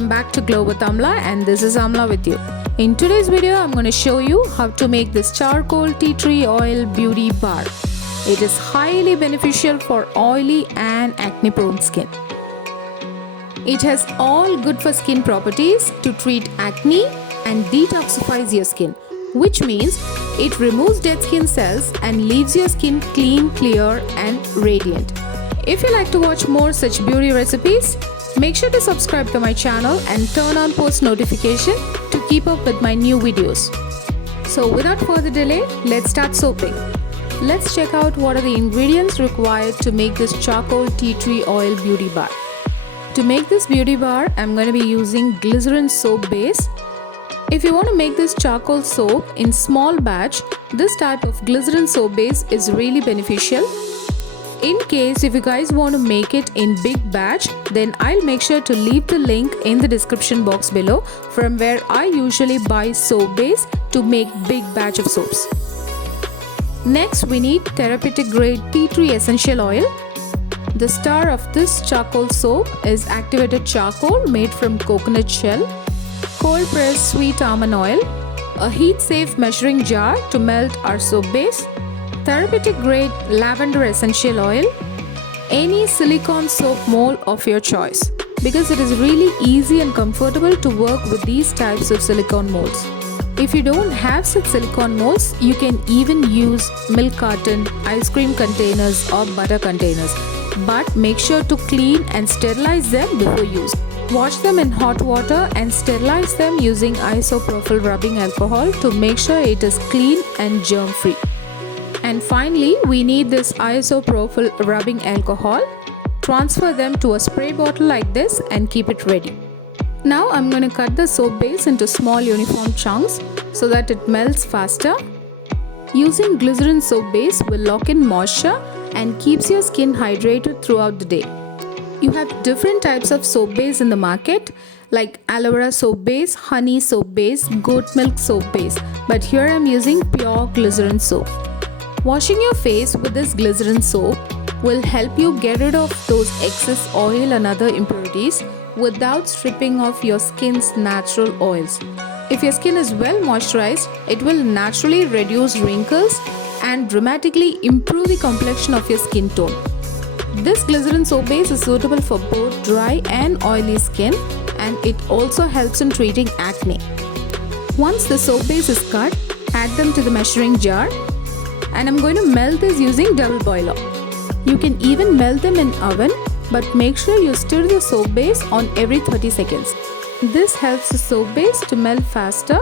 welcome back to Glow with Amala, and this is Amala with you. In today's video, I'm going to show you how to make this charcoal tea tree oil beauty bar. It is highly beneficial for oily and acne prone skin. It has all good for skin properties to treat acne and detoxifies your skin, which means it removes dead skin cells and leaves your skin clean, clear and radiant. If you like to watch more such beauty recipes, make sure to subscribe to my channel and turn on post notification to keep up with my new videos. So without further delay, let's start soaping. Let's check out what are the ingredients required to make this charcoal tea tree oil beauty bar. To make this beauty bar, I'm going to be using glycerin soap base. If you want to make this charcoal soap in small batch, this type of glycerin soap base is really beneficial. In case if you guys want to make it in big batch, then I'll make sure to leave the link in the description box below from where I usually buy soap base to make big batch of soaps. Next, we need therapeutic grade tea tree essential oil. The star of this charcoal soap is activated charcoal made from coconut shell, cold pressed sweet almond oil, a heat safe measuring jar to melt our soap base, therapeutic grade lavender essential oil, any silicone soap mold of your choice, because it is really easy and comfortable to work with these types of silicone molds. If you don't have such silicone molds, you can even use milk carton, ice cream containers or butter containers, but make sure to clean and sterilize them before use. Wash them in hot water and sterilize them using isopropyl rubbing alcohol to make sure it is clean and germ free. And finally, we need this isopropyl rubbing alcohol. Transfer them to a spray bottle like this and keep it ready. Now I'm going to cut the soap base into small uniform chunks so that it melts faster. Using glycerin soap base will lock in moisture and keeps your skin hydrated throughout the day. You have different types of soap base in the market like aloe vera soap base, honey soap base, goat milk soap base, but here I'm using pure glycerin soap. Washing your face with this glycerin soap will help you get rid of those excess oil and other impurities without stripping off your skin's natural oils. If your skin is well moisturized, it will naturally reduce wrinkles and dramatically improve the complexion of your skin tone. This glycerin soap base is suitable for both dry and oily skin, and it also helps in treating acne. Once the soap base is cut, add them to the measuring jar. And I'm going to melt this using double boiler. You can even melt them in oven, but make sure you stir the soap base on every 30 seconds. This helps the soap base to melt faster.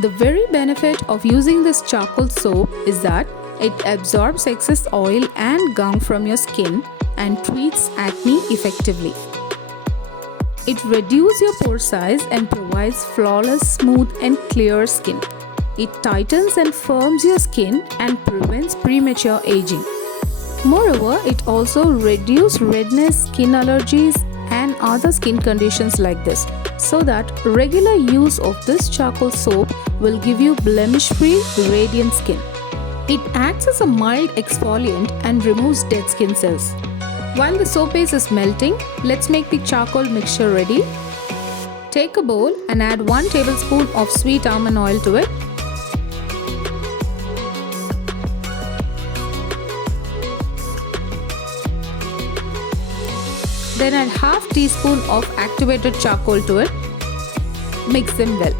The very benefit of using this charcoal soap is that it absorbs excess oil and gunk from your skin and treats acne effectively. It reduces your pore size and provides flawless, smooth and clear skin. It tightens and firms your skin and prevents premature aging. Moreover, it also reduces redness, skin allergies and other skin conditions like this, so that regular use of this charcoal soap will give you blemish-free, radiant skin. It acts as a mild exfoliant and removes dead skin cells. While the soap base is melting, let's make the charcoal mixture ready. Take a bowl and add 1 tablespoon of sweet almond oil to it. Then add half teaspoon of activated charcoal to it. Mix them well.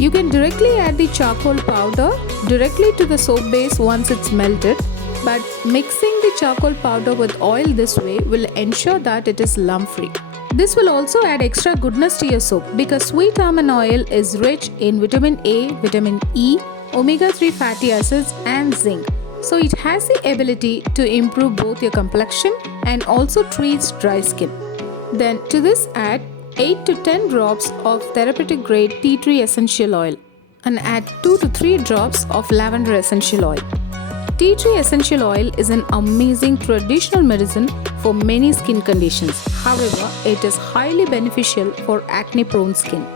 You can directly add the charcoal powder directly to the soap base once it's melted, but mixing the charcoal powder with oil this way will ensure that it is lump free. This will also add extra goodness to your soap because sweet almond oil is rich in vitamin A, vitamin E, omega-3 fatty acids and zinc. So it has the ability to improve both your complexion and also treats dry skin. Then to this add 8 to 10 drops of therapeutic grade tea tree essential oil and add 2 to 3 drops of lavender essential oil. Tea tree essential oil is an amazing traditional medicine for many skin conditions. However, it is highly beneficial for acne prone skin.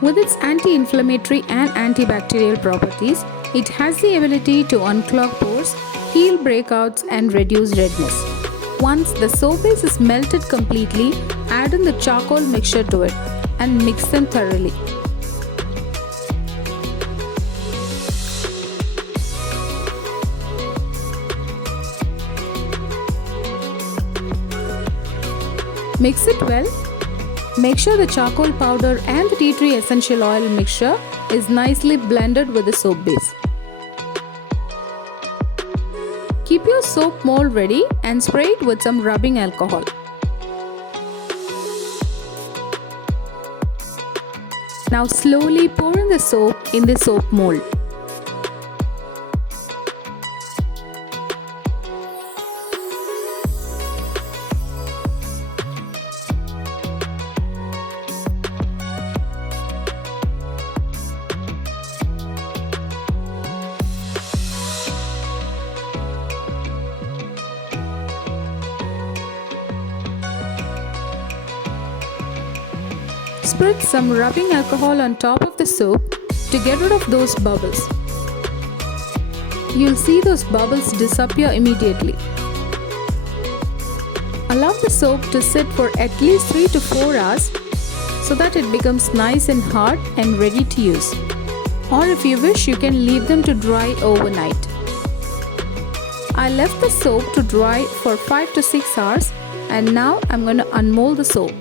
With its anti-inflammatory and antibacterial properties, it has the ability to unclog pores, heal breakouts and reduce redness. Once the soap base is melted completely, add in the charcoal mixture to it. and mix them thoroughly. Mix it well. Make sure the charcoal powder and the tea tree essential oil mixture is nicely blended with the soap base. Keep your soap mold ready and spray it with some rubbing alcohol. Now slowly pour in the soap in the soap mold. Spread some rubbing alcohol on top of the soap to get rid of those bubbles. You'll see those bubbles disappear immediately. Allow the soap to sit for at least 3 to 4 hours so that it becomes nice and hard and ready to use. Or if you wish, you can leave them to dry overnight. I left the soap to dry for 5 to 6 hours and now I'm going to unmold the soap.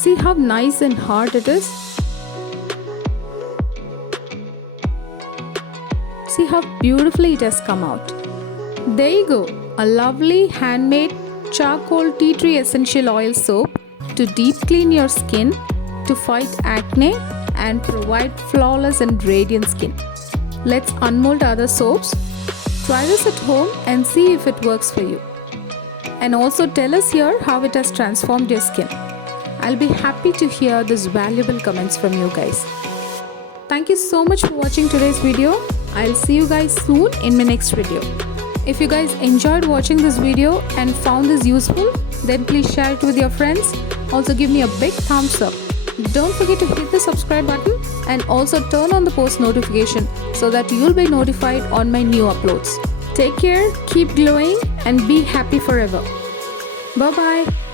See how nice and hard it is? See how beautifully it has come out. There you go, a lovely handmade charcoal tea tree essential oil soap to deep clean your skin, to fight acne and provide flawless and radiant skin. Let's unmold other soaps. Try this at home and see if it works for you. And also tell us here how it has transformed your skin. I'll be happy to hear these valuable comments from you guys. Thank you so much for watching today's video. I'll see you guys soon in my next video. If you guys enjoyed watching this video and found this useful, then please share it with your friends. Also give me a big thumbs up. Don't forget to hit the subscribe button and also turn on the post notification so that you'll be notified on my new uploads. Take care, keep glowing and be happy forever. Bye bye.